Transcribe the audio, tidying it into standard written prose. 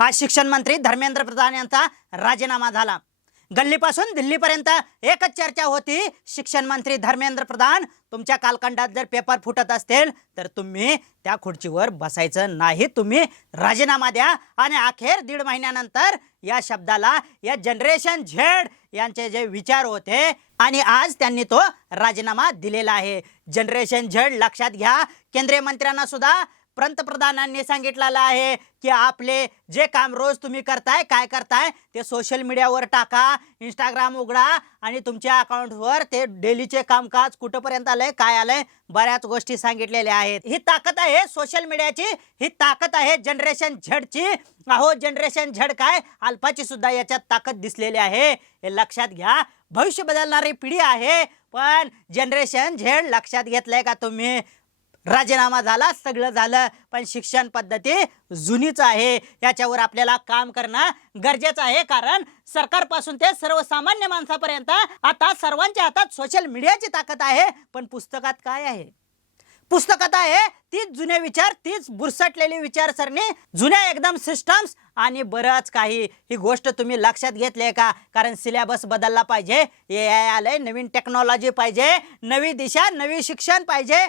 आज शिक्षण मंत्री धर्मेंद्र प्रधान यांचा राजीनामा झाला। गल्लीपासून दिल्लीपर्यंत एकच चर्चा होती, शिक्षण मंत्री धर्मेंद्र प्रधान तुमच्या कालखंडात जर पेपर फुटत असतील तर तुम्ही त्या खुर्चीवर बसायचं नाही, तुम्ही राजीनामा द्या। आणि अखेर 1.5 महिन्यानंतर या शब्दाला या जनरेशन झेड यांचे जे विचार होते आणि आज त्यांनी तो राजीनामा दिलेला आहे। जनरेशन झेड लक्षात घ्या, केंद्रीय मंत्र्यांना सुद्धा पंतप्रधानांनी सांगितलेलं आहे की आपले जे काम रोज तुम्ही करताय, काय करताय ते सोशल मीडियावर टाका, इंस्टाग्राम उघडा आणि तुमच्या अकाउंटवर ते डेलीचे कामकाज कुठपर्यंत आलंय, काय आलंय, बऱ्याच गोष्टी सांगितलेल्या आहेत। ही ताकद आहे सोशल मीडियाची, ही ताकद आहे जनरेशन झेडची। अहो जनरेशन झेड काय, अल्फाची सुद्धा याच्यात ताकद दिसलेली आहे, हे लक्षात घ्या। भविष्य बदलणारी पिढी आहे, पण जनरेशन झेड लक्षात घेतलंय का तुम्ही? राजीनामा झाला, सगळं झालं, पण शिक्षण पद्धती जुनीच आहे, याच्यावर आपल्याला काम करणं गरजेचं आहे। कारण सरकारपासून ते सर्वसामान्य माणसापर्यंत आता सर्वांच्या हातात सोशल मीडियाची ताकद आहे, पण पुस्तकात काय आहे? पुस्तकात आहे तीच जुने विचार, तीच बुरसटलेली विचारसरणी, जुन्या एकदम सिस्टम्स आणि बरंच काही। ही गोष्ट तुम्ही लक्षात घेतली का? कारण सिलेबस बदलला पाहिजे, AI आलंय, नवीन टेक्नॉलॉजी पाहिजे, नवी दिशा, नवी शिक्षण पाहिजे।